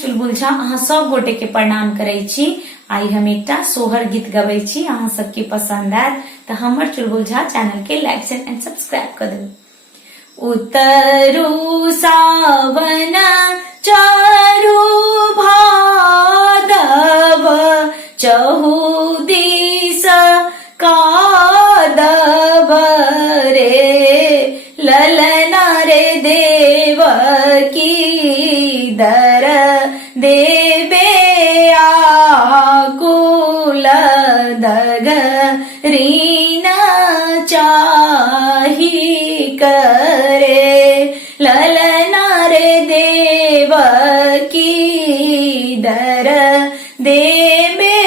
चुलबुल झा अहाँ सब गोटे के प्रणाम करे छी। आई हम एकटा सोहर गीत गबै छी, अहाँ सबके पसंद आयत तो हमर चुलबुल झा चैनल के लाइक शेयर एंड सब्सक्राइब कर देबू। उतरू सावन चारू भादव चहु दिस कादव रे ललना रे देव की दर देवे आकुल दग रीना चाही करे ललना रे देव की दर देवे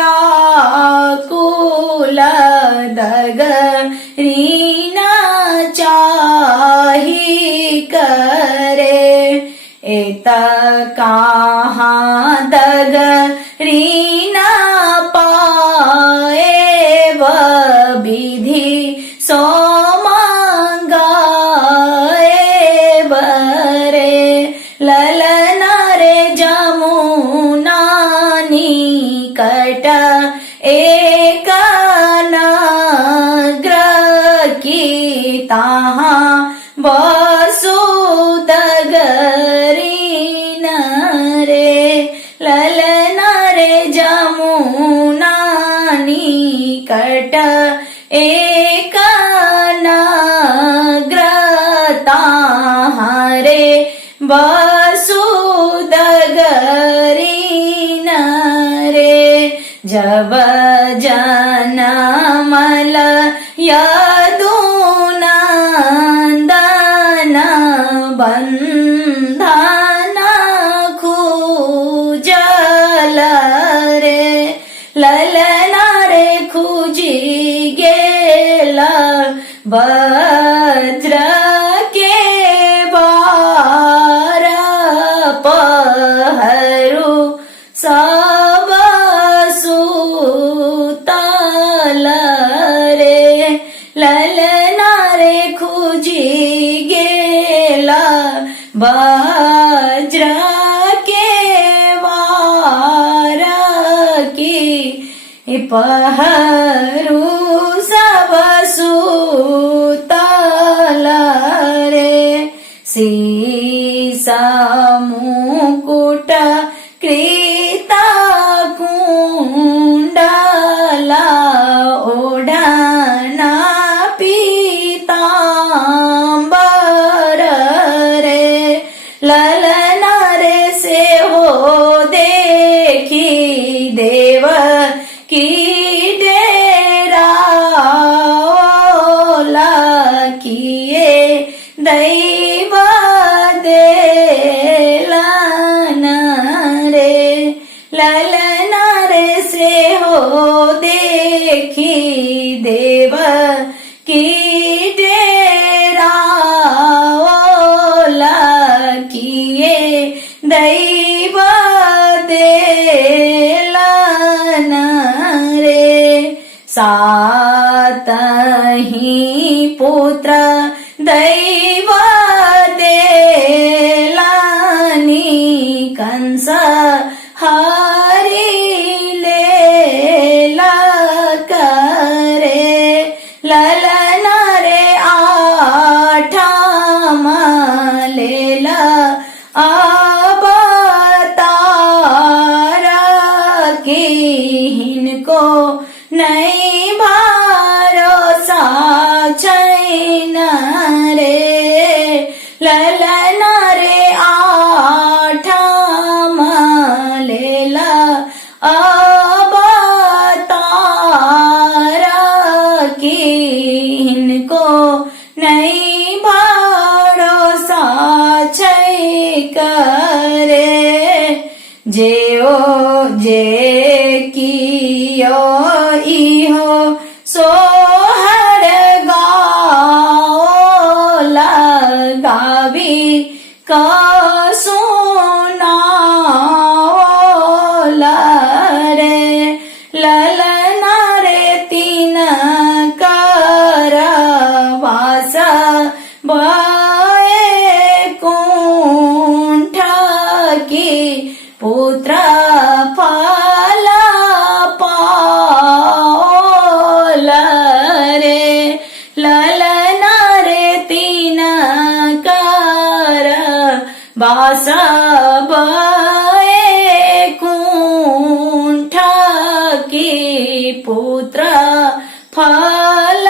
आकुल दग रीना चाही करे एत कहाँ दग रीना पाए व विधि सो मंगाए बरे ललना रे जमुना निकट एक नग्र की ताहाँ वसुदगरीन रे ललना रे जमुना निकट एक नग्र ताहाँ रे वसुदगरीन रे जब जनमल यदुनंदन बंधन खूजल रे ललना रे खूजी गेल वज्र के बार पहरू सब सुतल रे ललना रे खूजी गेला वज्र के वार की पहरू सब सुतल रे सीसा मुकुट कृता कुंडला ओढ़ना पीतांबर रे ललना रे से हो देखी देव की डेरा किए दैव देलन रे ललना रे से हो देखी देव की डेरा किए दैव देलन रे सातहि पुत्र दैव देलानी कंस हरि लेला करे ललना रे आठम लेला अवतार की हिनको नहीं भरोसा छैन रे ललना रे आठम लेला अवतार की हिनको नहीं भरोसा छै करे जेओ जे कियो इहो सोहर गाओ लगावी का सुनाओ रे ललना रे तीन कर वास बाए कुंठ की पुत्र फल पाओल रे ललना रे तीन कर बास कुंठ की पुत्र फल